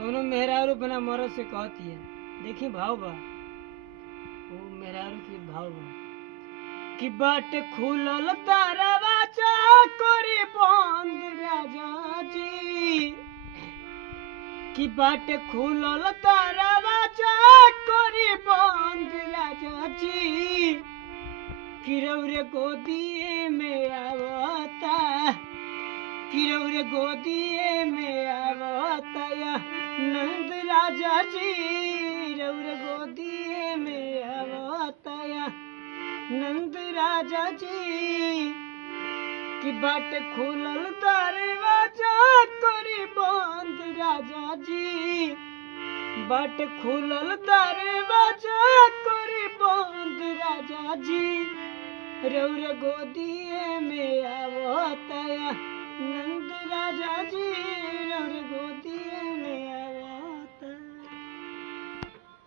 कौनो मेहरारू अपना मरद से कहती है, देखी भाव बा, वो मेहरारू की भाव बा कि बाट खुलल तारवा चाकोरी बंद राजा जी, कि बाट खुलल तारवा चाकोरी बंद राजा जी, किरौरे गोदिए में आवता, किरौरे गोदिए में आवता या नंद राजा जी, रौरे गोदिए में आवता या नंद राजा जी, कि बाट खुलल दरवाजा करी बंद राजा जी, बाट खुलल दरवाजा करी बंद राजा जी, रौरे गोदिए में आवता या नंद राजा जी, रौरे